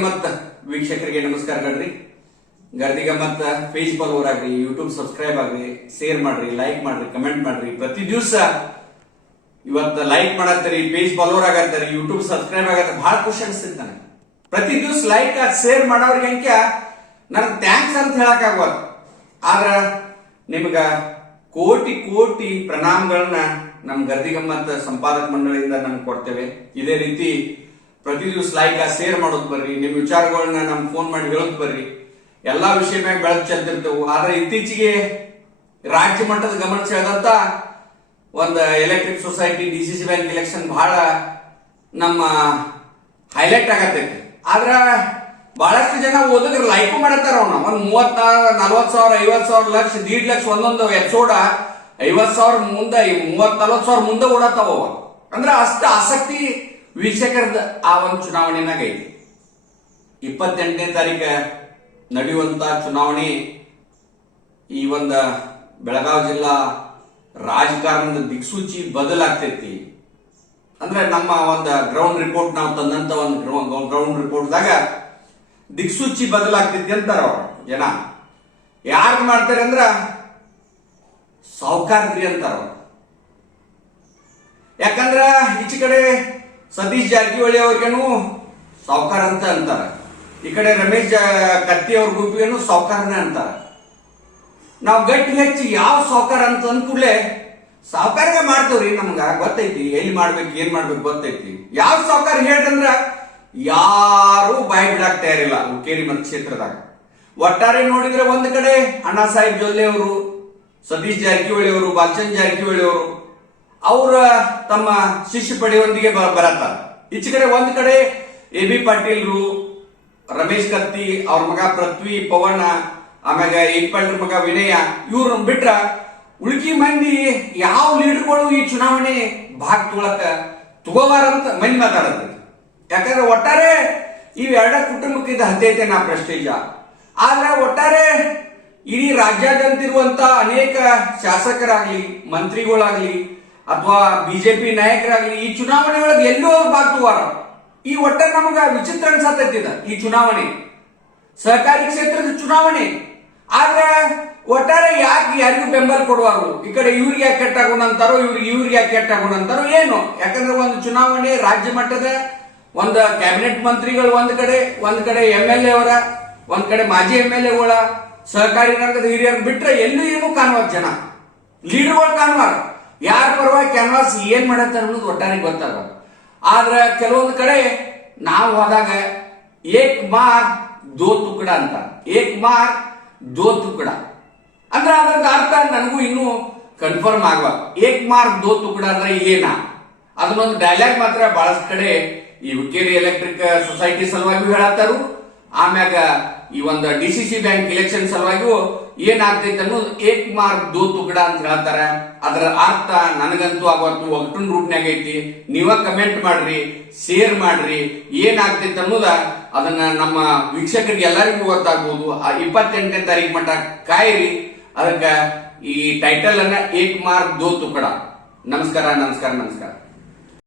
ಗರ್ದಿಗಮ್ಮತ್ ವೀಕ್ಷಕರಿಗೆ ನಮಸ್ಕಾರಗಳ್ರಿ. Gardigammat page follower ಆಗ್ರಿ, ಯೂಟ್ಯೂಬ್ ಸಬ್ಸ್ಕ್ರೈಬ್ ಆಗ್ರಿ, ಶೇರ್ ಮಾಡ್ರಿ, ಲೈಕ್ ಮಾಡ್ರಿ, ಕಮೆಂಟ್ ಮಾಡ್ರಿ. ಪ್ರತಿ ದಿವಸ ಇವತ್ತು ಲೈಕ್ ಮಾಡತ್ತೀರಿ, ಪೇಜ್ ಫಾಲೋವರ್ ಆಗತ್ತೀರಿ, ಯೂಟ್ಯೂಬ್ ಸಬ್ಸ್ಕ್ರೈಬ್ ಆಗತ್ತ, ಬಹಳ ಖುಷಿ ಅನಿಸ್ತೈತಿ ನನಗೆ. ಪ್ರತಿ ದಿವಸ ಲೈಕ್ ಶೇರ್ ಮಾಡೋರಿಗೆ ಅಂಕ್ಯ ನನಗೆ ಥ್ಯಾಂಕ್ಸ್ ಅಂತ ಹೇಳಕ್ ಆಗ್ಬಾರ್ದು, ಆದ್ರ ನಿಮ್ಗ ಕೋಟಿ ಕೋಟಿ ಪ್ರಣಾಮಗಳನ್ನ ನಮ್ ಗರ್ದಿಗಮ್ಮತ್ ಸಂಪಾದಕ ಮಂಡಳಿಯಿಂದ ನಮ್ಗೆ ಕೊಡ್ತೇವೆ. ಇದೇ ರೀತಿ ಪ್ರತಿ ದಿವಸ ಲೈಕ್ ಶೇರ್ ಮಾಡೋದ್ ಬರ್ರಿ, ನಿಮ್ ವಿಚಾರಗಳನ್ನ ನಮ್ ಫೋನ್ ಮಾಡಿ ಹೇಳೋದ್ ಬರ್ರಿ. ಎಲ್ಲಾ ವಿಷಯ ಮ್ಯಾಗ ಬೆಳಕು ಚೆಲ್ತಿರ್ತೇವೆ. ಆದ್ರೆ ಇತ್ತೀಚೆಗೆ ರಾಜ್ಯ ಮಟ್ಟದ ಗಮನ ಸೆಳೆದಂತ ಒಂದು electric society DCC bank election ಬಹಳ ನಮ್ಮ ಹೈಲೈಟ್ ಆಗತೈತಿ. ಆದ್ರ ಬಹಳಷ್ಟು ಜನ ಓದಿದ್ರೆ ಲೈಕ್ ಮಾಡತ್ತಾರ. ಅವನ್ನ ಒಂದ್ 30,000, 40,000, 50,000, ಲಕ್ಷ, 1.5 ಲಕ್ಷ ಒಂದೊಂದು ಎಪಿಸೋಡ 50,000 ಮುಂದೆ 30,000-40,000 ಮುಂದೆ ಓಡತಾವ. ಅಂದ್ರೆ ಅಷ್ಟ ಆಸಕ್ತಿ ವೀಕ್ಷಕರದ ಆ ಒಂದು ಚುನಾವಣೆನಾಗ ಐತಿ. 28ನೇ ತಾರೀಕ ನಡೆಯುವಂತ ಚುನಾವಣೆ ಈ ಒಂದು ಬೆಳಗಾವಿ ಜಿಲ್ಲಾ ರಾಜಕಾರಣದ ದಿಕ್ಸೂಚಿ ಬದಲಾಗ್ತೈತಿ. ಅಂದ್ರೆ ನಮ್ಮ ಒಂದು ಗ್ರೌಂಡ್ ರಿಪೋರ್ಟ್ ನಾವು ತಂದಂತ ಒಂದು ಗ್ರೌಂಡ್ ರಿಪೋರ್ಟ್ದಾಗ ದಿಕ್ಸೂಚಿ ಬದಲಾಗ್ತೈತಿ ಅಂತಾರ ಅವ್ರ ಜನ. ಯಾರು ಮಾಡ್ತಾರೆ ಅಂದ್ರ ಸಾವುಕಾರ್ರಿ ಅಂತಾರ. ಯಾಕಂದ್ರ ಈಚೆ ಕಡೆ ಸತೀಶ್ ಜಾರಕಿಹೊಳಿ ಅವ್ರಿಗೇನು ಸಾವುಕಾರ ಅಂತ ಅಂತಾರ, ಈ ಕಡೆ ರಮೇಶ್ ಕತ್ತಿ ಅವ್ರ ಗ್ರೂಪ್ಗೇನು ಸಾವುಕಾರನೇ ಅಂತಾರ. ನಾವು ಗಟ್ಟಿ ಹೆಚ್ಚಿ ಯಾವ ಸಾವುಕಾರ ಅಂತ ಅಂದ್ಕೂಡ್ಲೆ ಸಾವುಕಾರಗೆ ಮಾಡ್ತೇವ್ರಿ. ನಮ್ಗ ಗೊತ್ತೈತಿ ಎಲ್ಲಿ ಮಾಡ್ಬೇಕು ಏನ್ ಮಾಡ್ಬೇಕು ಗೊತ್ತೈತಿ. ಯಾವ ಸಾವುಕಾರ ಹೇಳ್ರಂದ್ರ ಯಾರು ಬಾಯಿ ಬಿಡಾಕ್ ತಯಾರಿಲ್ಲ ಹುಕ್ಕೇರಿ ಮತಕ್ಷೇತ್ರದಾಗ. ಒಟ್ಟಾರೆ ನೋಡಿದ್ರೆ ಒಂದ್ ಕಡೆ ಅಣ್ಣಾ ಸಾಹೇಬ್ ಜೊಲ್ಲೆ ಅವರು, ಸತೀಶ್ ಜಾರಕಿಹೊಳಿ ಅವರು, ಬಾಲಚಂದ್ರ ಜಾರಕಿಹೊಳಿ ಅವರು ಅವರ ತಮ್ಮ ಶಿಷ್ಯ ಪಡೆಯೊಂದಿಗೆ ಬರತ್ತಾರ. ಈಚೆ ಕಡೆ ಒಂದ್ ಕಡೆ AB ಪಾಟೀಲ್ರು, ರಮೇಶ್ ಕತ್ತಿ ಅವ್ರ ಮಗ ಪೃಥ್ವಿ, ಪವನ, ಆಮ್ಯಾಗ ಏಕಪಾಳ್ರ ಮಗ ವಿನಯ, ಇವ್ರ ಬಿಟ್ರ ಉಳ್ಕಿ ಮಂದಿ ಯಾವ ಲೀಡರ್ಗಳು ಈ ಚುನಾವಣೆ ಭಾಗ ತಗೋವಾರ ಅಂತ ಮಂದಿ ಮಾತಾಡತ್ರಿ. ಯಾಕಂದ್ರೆ ಒಟ್ಟಾರೆ ಇವ್ ಎರಡ ಕುಟುಂಬಕ್ಕೆ ಇದು ಹತ್ತೈತೆ ನಾ ಪ್ರೆಸ್ಟೀಜ. ಆದ್ರೆ ಒಟ್ಟಾರೆ ಇಡೀ ರಾಜ್ಯಾದ್ಯಂತ ಇರುವಂತ ಅನೇಕ ಶಾಸಕರಾಗ್ಲಿ, ಮಂತ್ರಿಗಳಾಗ್ಲಿ ಅಥವಾ ಬಿಜೆಪಿ ನಾಯಕರಾಗ್ಲಿ ಈ ಚುನಾವಣೆ ಒಳಗೆ ಎಲ್ಲೋ ಭಾಗ ತಗೋವಾರ. ಈ ಒಟ್ಟ ನಮಗ ವಿಚಿತ್ರ ಅನ್ಸತೈತಿದ ಈ ಚುನಾವಣೆ, ಸಹಕಾರಿ ಕ್ಷೇತ್ರದ ಚುನಾವಣೆ. ಆದ್ರೆ ಒಟ್ಟಾರೆ ಯಾಕೆ ಯಾರಿಗೂ ಬೆಂಬಲ ಕೊಡುವಾರು, ಈ ಕಡೆ ಇವ್ರಿಗೆ ಯಾಕೆ ಕೆಟ್ಟಾಗೋಣ ಅಂತಾರೋ, ಇವ್ರಿಗೆ ಯಾಕೆ ಕೆಟ್ಟಾಗೋಣ ಅಂತಾರೋ ಏನು. ಯಾಕಂದ್ರೆ ಒಂದು ಚುನಾವಣೆ ರಾಜ್ಯ ಮಟ್ಟದ ಒಂದು ಕ್ಯಾಬಿನೆಟ್ ಮಂತ್ರಿಗಳು ಒಂದ್ ಕಡೆ MLA ಅವರ, ಒಂದ್ ಕಡೆ ಮಾಜಿ MLA ಗಳ, ಸಹಕಾರಿ ರಂಗದ ಹಿರಿಯರು ಬಿಟ್ರೆ ಎಲ್ಲೂ ಏನು ಕಾಣುವ ಜನ ಲೀಡರ್ಗಳು ಕಾಣುವಾರ. ಯಾರ ಪರವಾಗಿ ಕ್ಯಾನ್ವಾಸ್ ಏನ್ ಮಾಡತ್ತಾರ ಅನ್ನೋದು ಒಟ್ಟಾರೆ ಗೊತ್ತಾಗ. ಆದ್ರ ಕೆಲವೊಂದು ಕಡೆ ನಾವು ಹೋದಾಗ ಏಕ್ ಮಾರ್ ದೋ ತುಕಡ ಅಂತ, ಏಕ್ ಮಾರ್ ದೋ ತುಕಡ ಅಂದ್ರೆ ಅದರ ಅರ್ಥ ನನಗೂ ಇನ್ನೂ ಕನ್ಫರ್ಮ್ ಆಗುವ. ಏಕ್ ಮಾರ್ ದೋ ತುಕಡ ಅಂದ್ರೆ ಏನ ಅದನ್ನೊಂದು ಡೈಲಾಗ್ ಮಾತ್ರ ಬಹಳಷ್ಟು ಕಡೆ ಈ ಹುಕ್ಕೇರಿ ಎಲೆಕ್ಟ್ರಿಕ್ ಸೊಸೈಟಿ ಸಲುವಾಗಿ ಹೇಳತ್ತಾರು. ಆಮ್ಯಾಗ ಈ ಒಂದು DCC ಬ್ಯಾಂಕ್ ಎಲೆಕ್ಷನ್ ಸಲುವಾಗಿಯೂ ಏನಾಗ್ತೈತೆ ಅನ್ನೋದು ಏಕ್ ಮಾರ್ ದೋ ತುಕಡ ಅಂತ ಹೇಳ್ತಾರ. ಅದರ ಅರ್ಥ ನನಗಂತೂ ಅವತ್ತು ಒಗಟನ್ ರೂಟ್ನಾಗ ಐತಿ. ನೀವ ಕಮೆಂಟ್ ಮಾಡ್ರಿ, ಶೇರ್ ಮಾಡ್ರಿ, ಏನಾಗ್ತೈತೆ ಅನ್ನೋದ ಅದನ್ನ ನಮ್ಮ ವೀಕ್ಷಕರಿಗೆ ಎಲ್ಲರಿಗೂ ಗೊತ್ತಾಗ್ಬೋದು. 28ನೇ ತಾರೀಕು ಮಟ್ಟ ಕಾಯಿರಿ. ಅದಕ್ಕ ಈ ಟೈಟಲ್ ಅನ್ನ ಏಕ್ ಮಾರ್ ದೋ ತುಕಡ. ನಮಸ್ಕಾರ.